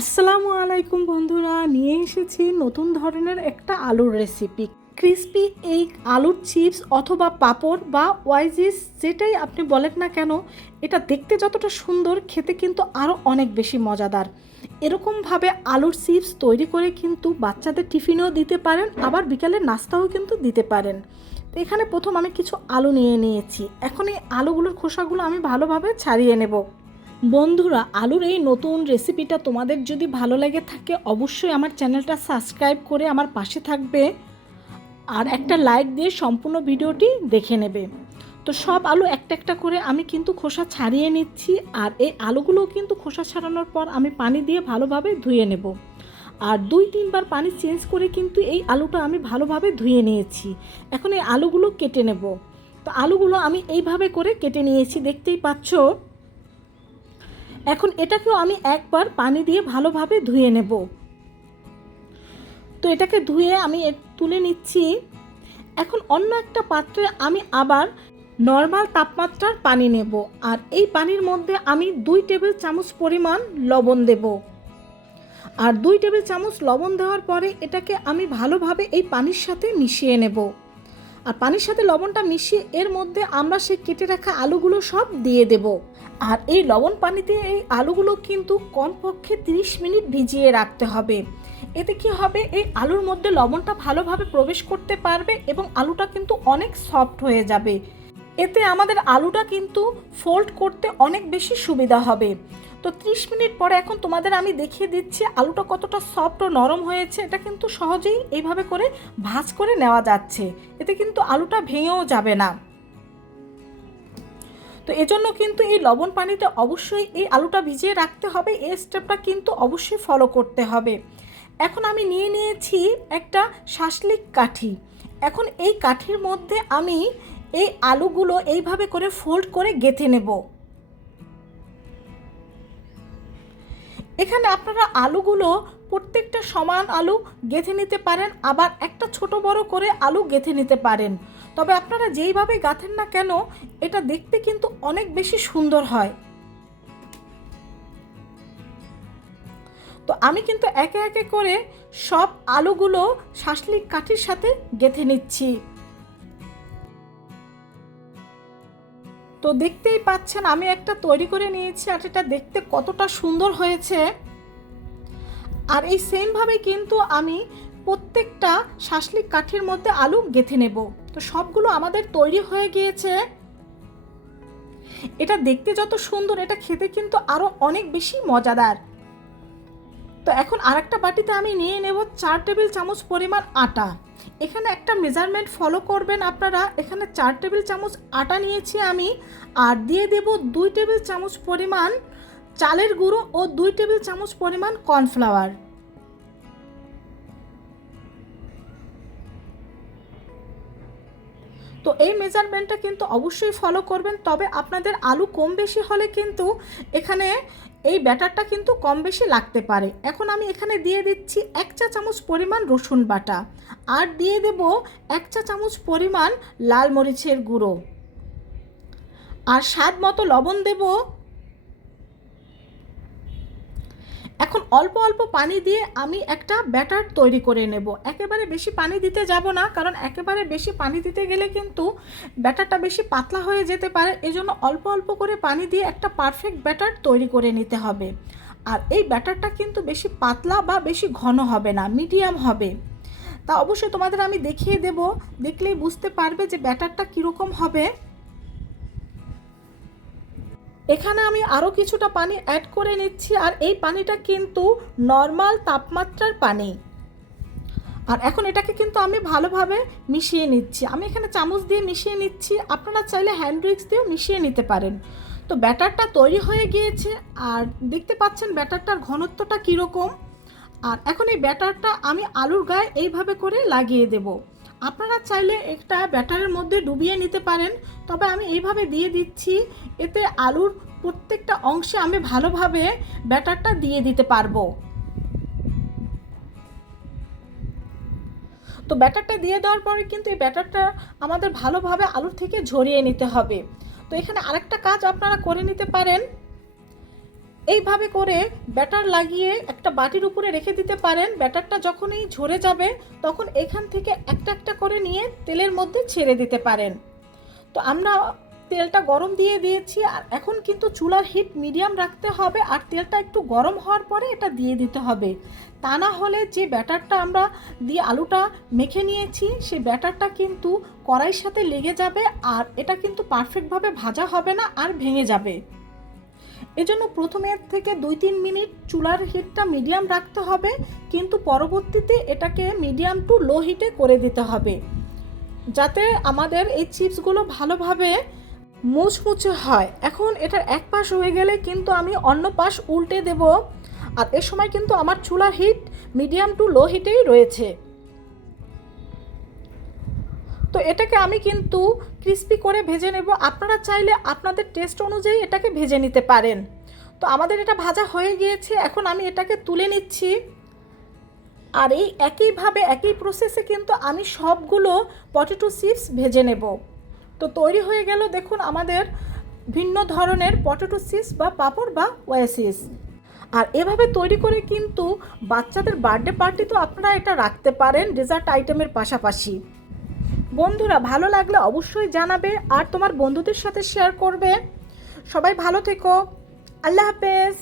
আসসালামু আলাইকুম বন্ধুরা, নিয়ে এসেছি নতুন ধরনের একটা আলুর রেসিপি। ক্রিস্পি এই আলুর চিপস অথবা পাঁপড় বা ওয়াইজিস যেটাই আপনি বলেন না কেন, এটা দেখতে যতটা সুন্দর, খেতে কিন্তু আরও অনেক বেশি মজাদার। এরকমভাবে আলুর চিপস তৈরি করে কিন্তু বাচ্চাদের টিফিনেও দিতে পারেন, আবার বিকালের নাস্তাও কিন্তু দিতে পারেন। তো এখানে প্রথম আমি কিছু আলু নিয়ে নিয়েছি। এখন এই আলুগুলোর খোসাগুলো আমি ভালোভাবে ছাড়িয়ে নেব। বন্ধুরা, আলুর এই নতুন রেসিপিটা তোমাদের যদি ভালো লেগে থাকে অবশ্যই আমার চ্যানেলটা সাবস্ক্রাইব করে আমার পাশে থাকবে আর একটা লাইক দিয়ে সম্পূর্ণ ভিডিওটি দেখে নেবে। তো সব আলু একটা একটা করে আমি কিন্তু খোসা ছাড়িয়ে নিচ্ছি, আর এই আলুগুলোও কিন্তু খোসা ছাড়ানোর পর আমি পানি দিয়ে ভালোভাবে ধুয়ে নেব। আর 2-3 বার পানি চেঞ্জ করে কিন্তু এই আলুটা আমি ভালোভাবে ধুয়ে নিয়েছি। এখন এই আলুগুলো কেটে নেব। তো আলুগুলো আমি এইভাবে করে কেটে নিয়েছি, দেখতেই পাচ্ছ। এখন এটাকেও আমি একবার পানি দিয়ে ভালোভাবে ধুয়ে নেব। তো এটাকে ধুয়ে আমি তুলে নিচ্ছি। এখন অন্য একটা পাত্রে আমি আবার নর্মাল তাপমাত্রার পানি নেব, আর এই পানির মধ্যে আমি 2 টেবিল চামচ পরিমাণ লবণ দেব। আর 2 টেবিল চামচ লবণ দেওয়ার পরে এটাকে আমি ভালোভাবে এই পানির সাথে মিশিয়ে নেব। আর পানির সাথে লবণটা মিশিয়ে এর মধ্যে আমরা সেই কেটে রাখা আলুগুলো সব দিয়ে দেব। আর এই লবণ পানিতে এই আলুগুলো কিন্তু কমপক্ষে 30 মিনিট ভিজিয়ে রাখতে হবে। এতে কি হবে, এই আলুর মধ্যে লবণটা ভালোভাবে প্রবেশ করতে পারবে এবং আলুটা কিন্তু অনেক সফট হয়ে যাবে। এতে আমাদের আলুটা কিন্তু ফোল্ড করতে অনেক বেশি সুবিধা হবে। তো 30 মিনিট পরে এখন তোমাদের আমি দেখিয়ে দিচ্ছি আলুটা কতটা সফট ও নরম হয়েছে। এটা কিন্তু সহজেই এইভাবে করে ভাঁজ করে নেওয়া যাচ্ছে, এতে কিন্তু আলুটা ভেঙেও যাবে না। তো এজন্য কিন্তু এই লবণ পানিতে অবশ্যই এই আলুটা ভিজিয়ে রাখতে হবে, এই স্টেপটা কিন্তু অবশ্যই ফলো করতে হবে। এখন আমি নিয়ে নিয়েছি একটা শাসলিক কাঠি। এখন এই কাঠির মধ্যে আমি এই আলুগুলো এইভাবে করে ফোল্ড করে গেঁথে নেব। এখানে আপনারা আলুগুলো প্রত্যেকটা সমান আলু গেঁথে নিতে পারেন, আবার একটা ছোট বড় করে আলু গেঁথে নিতে পারেন। তবে আপনারা যেইভাবে গাঁথেন না কেন, এটা দেখতে কিন্তু অনেক বেশি সুন্দর হয়। তো আমি কিন্তু একে একে করে সব আলুগুলো শাসলিক কাঠির সাথে গেঁথে নিচ্ছি। তো দেখতেই পাচ্ছেন আমি একটা তৈরি করে নিয়েছি, আর এটা দেখতে কতটা সুন্দর হয়েছে। আর এই সেমভাবে কিন্তু আমি প্রত্যেকটা শাসলিক কাঠির মধ্যে আলু গেঁথে নেব। তো সবগুলো আমাদের তৈরি হয়ে গিয়েছে। এটা দেখতে যত সুন্দর, এটা খেতে কিন্তু আরও অনেক বেশি মজাদার। তো এখন আরেকটা বাটিতে আমি নিয়ে নেব 4 টেবিল চামচ পরিমাণ আটা। এখানে একটা মেজারমেন্ট ফলো করবেন আপনারা। এখানে 4 টেবিল চামচ আটা নিয়েছি আমি, আর দিয়ে দেব 2 টেবিল চামচ পরিমাণ চালের গুঁড়ো ও 2 টেবিল চামচ পরিমাণ কর্নফ্লাওয়ার। তো এই মেজারমেন্টটা কিন্তু অবশ্যই ফলো করবেন, তবে আপনাদের আলু কম বেশি হলে কিন্তু এখানে এই ব্যাটারটা কিন্তু কম বেশি লাগতে পারে। এখন আমি এখানে দিয়ে দিচ্ছি 1 চা চামচ পরিমাণ রসুন বাটা, আর দিয়ে দেব 1 চা চামচ পরিমাণ লাল মরিচের গুঁড়ো, আর স্বাদ মতো লবণ দেব। এখন অল্প অল্প পানি দিয়ে আমি একটা ব্যাটার তৈরি করে নেব। একেবারে বেশি পানি দিতে যাব না, কারণ একেবারে বেশি পানি দিতে গেলে কিন্তু ব্যাটারটা বেশি পাতলা হয়ে যেতে পারে। এজন্য অল্প অল্প করে পানি দিয়ে একটা পারফেক্ট ব্যাটার তৈরি করে নিতে হবে। আর এই ব্যাটারটা কিন্তু বেশি পাতলা বা বেশি ঘন হবে না, মিডিয়াম হবে। তা অবশ্যই তোমাদের আমি দেখিয়ে দেব, দেখলেই বুঝতে পারবে যে ব্যাটারটা কীরকম হবে। এখানে আমি আরও কিছুটা পানি অ্যাড করে নিচ্ছি, আর এই পানিটা কিন্তু নর্মাল তাপমাত্রার পানি। আর এখন এটাকে কিন্তু আমি ভালোভাবে মিশিয়ে নিচ্ছি। আমি এখানে চামচ দিয়ে মিশিয়ে নিচ্ছি, আপনারা চাইলে হ্যান্ড উইক্স দিয়েও মিশিয়ে নিতে পারেন। তো ব্যাটারটা তৈরি হয়ে গিয়েছে, আর দেখতে পাচ্ছেন ব্যাটারটার ঘনত্বটা কীরকম। আর এখন এই ব্যাটারটা আমি আলুর গায়ে এইভাবে করে লাগিয়ে দেব। আপনারা চাইলে একটা ব্যাটারের মধ্যে ডুবিয়ে নিতে পারেন, তবে আমি এইভাবে দিয়ে দিচ্ছি। এতে আলুর প্রত্যেকটা অংশে আমি ভালোভাবে ব্যাটারটা দিয়ে দিতে পারবো। তো ব্যাটারটা দিয়ে দেওয়ার পরে কিন্তু এই ব্যাটারটা আমাদের ভালোভাবে আলুর থেকে ঝরিয়ে নিতে হবে। তো এখানে আরেকটা কাজ আপনারা করে নিতে পারেন। এইভাবে করে ব্যাটার লাগিয়ে একটা বাটির উপরে রেখে দিতে পারেন। ব্যাটারটা যখনই ঝরে যাবে তখন এখান থেকে একটা একটা করে নিয়ে তেলের মধ্যে ছেড়ে দিতে পারেন। তো আমরা তেলটা গরম দিয়ে দিয়েছি, আর এখন কিন্তু চুলার হিট মিডিয়াম রাখতে হবে, আর তেলটা একটু গরম হওয়ার পরে এটা দিয়ে দিতে হবে। তা না হলে যে ব্যাটারটা আমরা দিয়ে আলুটা মেখে নিয়েছি সেই ব্যাটারটা কিন্তু কড়াইয়ের সাথে লেগে যাবে, আর এটা কিন্তু পারফেক্টভাবে ভাজা হবে না, আর ভেঙে যাবে। এজন্য প্রথমে থেকে 2-3 মিনিট চুলার হিটটা মিডিয়াম রাখতে হবে, কিন্তু পরবর্তীতে এটাকে মিডিয়াম টু লো হিটে করে দিতে হবে, যাতে আমাদের এই চিপসগুলো ভালোভাবে মুচমুচে হয়। এখন এটার এক পাশ হয়ে গেলে কিন্তু আমি অন্য পাশ উল্টে দেব, আর এ সময় কিন্তু আমার চুলার হিট মিডিয়াম টু লো হিটেই রয়েছে। তো এটাকে আমি কিন্তু ক্রিস্পি করে ভেজে নেব। আপনারা চাইলে আপনাদের টেস্ট অনুযায়ী এটাকে ভেজে নিতে পারেন। তো আমাদের এটা ভাজা হয়ে গিয়েছে, এখন আমি এটাকে তুলে নিচ্ছি। আর এই একইভাবে একই প্রসেসে কিন্তু আমি সবগুলো পটেটো চিপস ভেজে নেব। তো তৈরি হয়ে গেল দেখুন আমাদের ভিন্ন ধরনের পটেটো চিপস বা পাঁপড় বা ওয়াইসিস। আর এভাবে তৈরি করে কিন্তু বাচ্চাদের বার্থডে পার্টি তো আপনারা এটা রাখতে পারেন ডেজার্ট আইটেমের পাশাপাশি। বন্ধুরা, ভালো লাগলে অবশ্যই জানাবে আর তোমার বন্ধুদের সাথে শেয়ার করবে। সবাই ভালো থেকো। আল্লাহ হাফেজ।